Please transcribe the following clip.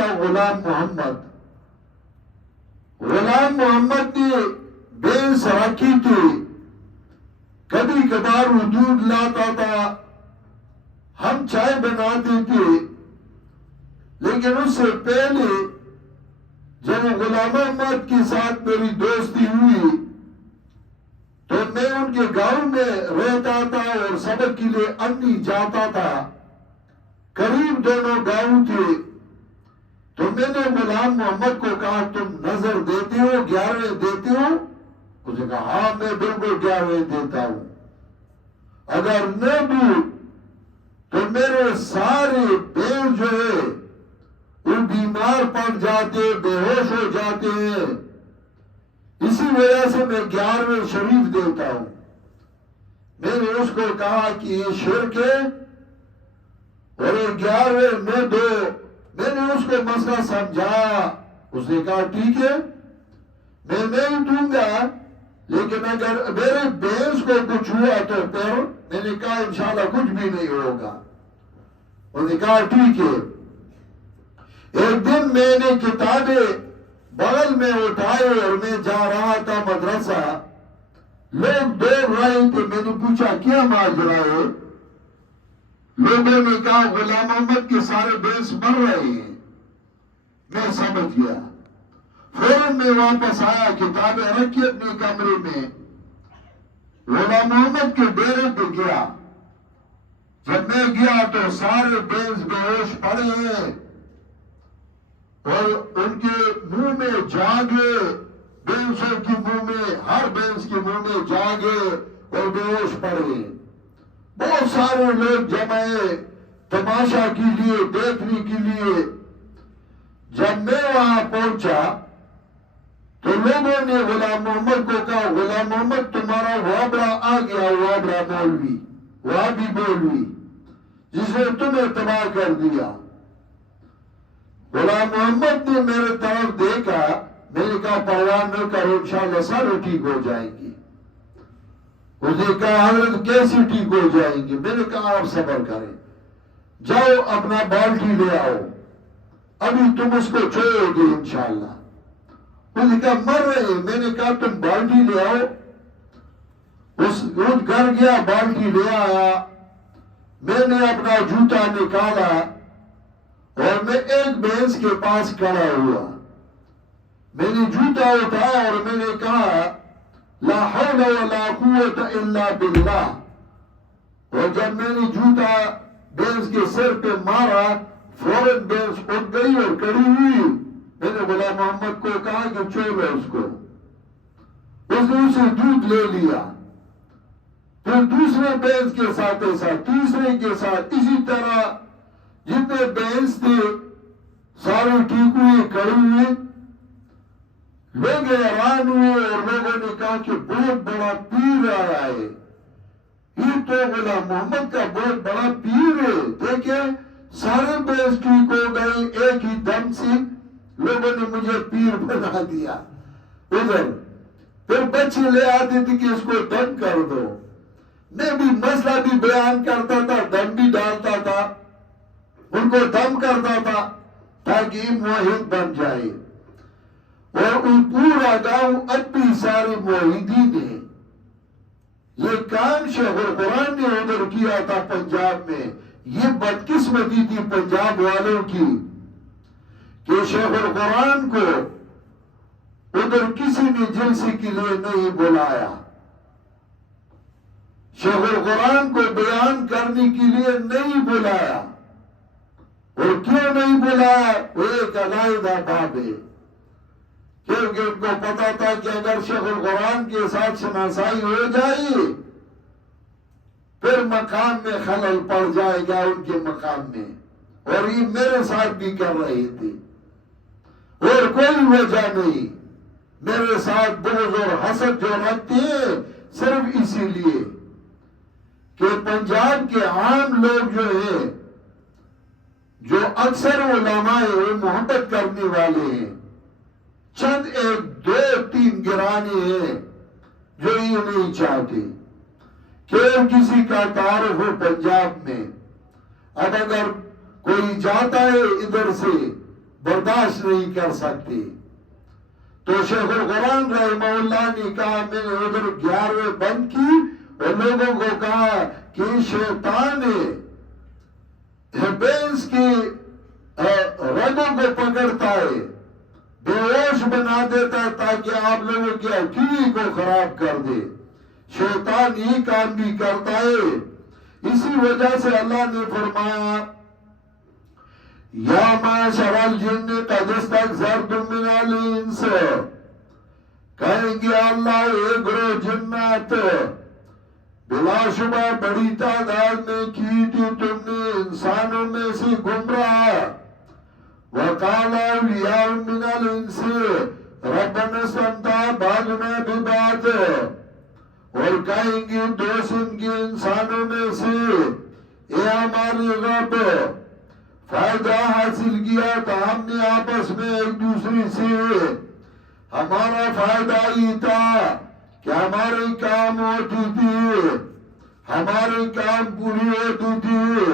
تھا غلام محمد. غلام محمد نے بھینس رکھی تھی. کبھی کبھار وہ دودھ لاتا تھا, ہم چائے بناتے تھے. لیکن اس سے پہلے جب غلام محمد کے ساتھ میری دوستی ہوئی تو میں ان کے گاؤں میں رہتا تھا اور سبق کے لیے انی جاتا تھا. قریب دونوں گاؤں تھے. تو میں نے غلام محمد کو کہا تم نظر دیتے ہو, 11ویں دیتے ہو؟ اس نے کہا ہاں میں بالکل 11ویں دیتا ہوں. اگر نہ دوں تو میرے سارے بھینس جو ہے وہ بیمار پڑ جاتے, بے ہوش ہو جاتے ہیں. اسی وجہ سے میں 11ویں شریف دیتا ہوں. میں نے اس کو کہا کہ یہ شرک ہے اور یہ 11ویں میں دو. میں نے اس کو مسئلہ سمجھایا. اس نے کہا ٹھیک ہے میں نہیں دوں گا, لیکن اگر میرے بھینس کو کچھ ہوا تو پھر میں نے کہا انشاءاللہ کچھ بھی نہیں ہوگا. اس نے کہا ٹھیک ہے. ایک دن میں نے کتابیں بغل میں اٹھائے اور میں جا رہا تھا مدرسہ. لوگ دوڑ رہے تھے. میں نے پوچھا کیا ماجرا ہے؟ لوگوں نے کہا غلام محمد کے سارے بھینس مر رہے ہیں. میں سمجھ گیا. فوراً میں واپس آیا, کتابیں رکھی اپنے کمرے میں. غلام محمد کے ڈیرے پہ گیا. جب میں گیا تو سارے بھینس بے ہوش پڑے ہیں اور ان کے منہ میں جاگے, بھینسوں کے منہ میں, ہر بھینس کے منہ میں جاگے اور بے ہوش پڑے. بہت سارے لوگ جمع ہیں تماشا کے لیے, دیکھنے کے لیے. جب میں وہاں پہنچا تو لوگوں نے غلام محمد کو کہا غلام محمد تمہارا وابڑا آ گیا, وابڑا مولوی, وابی مولوی, جس نے تمہیں تباہ کر دیا. غلام محمد نے میرے طرف دیکھا. میں نے کہا پرواہ نہ کرو انشاءاللہ سارے ٹھیک ہو جائیں گی. اس نے کہا حضرت کیسے ٹھیک ہو جائیں گے؟ میں نے کہا آپ صبر کریں, جاؤ اپنا بالٹی لے آؤ, ابھی تم اس کو چھوڑو گے انشاءاللہ. اس نے کہا مر رہے. میں نے کہا تم بالٹی لے آؤ. اس گھر گیا, بالٹی لے آیا. میں نے اپنا جوتا نکالا اور میں ایک بھینس کے پاس کھڑا ہوا. میں نے جوتا اٹھایا اور میں نے کہا لا حول ولا قوت الا باللہ. اور جب میں نے جوتا بھینس کے سر پہ مارا فوراً بھینس اٹھ گئی اور کڑی ہوئی. میں نے غلام محمد کو کہا کہ چھوڑو اس کو. اس نے اسے دودھ لے لیا. پھر دوسرے بھینس کے ساتھ ایسا, تیسرے کے ساتھ اسی طرح. جتنے بھینس تھے سارے ٹھیک ہوئے, کڑی ہوئے. لوگ حیران ہوئے اور لوگوں نے کہا کہ بہت بڑا پیر آیا ہے, یہ تو غلام محمد کا بہت بڑا پیر ہے. دیکھیں سارے بھینس ٹھیک ہو گئے ایک ہی دم سے. لوگوں نے مجھے پیر بنا دیا. ادھر پھر بچے لے آتے تھے کہ اس کو دم کر دو. میں بھی مسئلہ بھی بیان کرتا تھا, دم بھی ڈالتا تھا, ان کو دم کرتا تھا تاکہ موحد بن جائے. اور ان پورا گاؤں اب بھی سارے موحدین ہیں. یہ کام شیخ القرآن نے ادھر کیا تھا پنجاب میں. یہ بدقسمتی تھی پنجاب والوں کی کہ شیخ القرآن کو ادھر کسی نے جلسے کے لیے نہیں بلایا. شیخ القرآن کو بیان کرنے کے لیے نہیں بلایا. اور کیوں نہیں بلایا؟ وہ ایک علیحدہ باب ہے, کیونکہ ان کو پتا تھا کہ اگر شیخ القرآن کے ساتھ شناسائی ہو جائے پھر مقام میں خلل پڑ جائے گا ان کے مقام میں. اور یہ میرے ساتھ بھی کر رہے تھے اور کوئی وجہ نہیں. میرے ساتھ بغض اور حسد جو رکھتے ہیں صرف اسی لیے کہ پنجاب کے عام لوگ جو ہیں, جو اکثر علماء ہیں, وہ محبت کرنے والے ہیں. چند ایک دو تین گرانے ہیں جو یہ نہیں چاہتے کہ کسی کا تعارف ہو پنجاب میں. اب اگر کوئی جاتا ہے ادھر سے برداشت نہیں کر سکتے. تو شیخ القرآن رحمہ اللہ نے کہا میں نے ادھر 11ویں بند کی اور لوگوں کو کہا کہ شیطان بینس کی رگوں کو پکڑتا ہے، بے ہوش بنا دیتا ہے تاکہ آپ لوگوں کی عقیدے کو خراب کر دے. شیطان یہ کام بھی کرتا ہے. اسی وجہ سے اللہ نے فرمایا یا معاشر الجن قد استکثرتم من الانس، کہیں گے اللہ اے گروہ جنات بلا شبہ بڑی تعداد میں کی تھی تم نے انسانوں میں سے گمراہ. وقال اولیاء من الانس ربنا استمتع بعضنا ببعض، اور کہیں گے دوست ان کے انسانوں میں سے اے ہمارے رب فائدہ حاصل کیا تھا ہم نے آپس میں ایک دوسرے سے، ہمارا فائدہ یہ تھا کہ ہمارے کام ہوتی تھی، ہمارے کام پوری ہوتی تھی.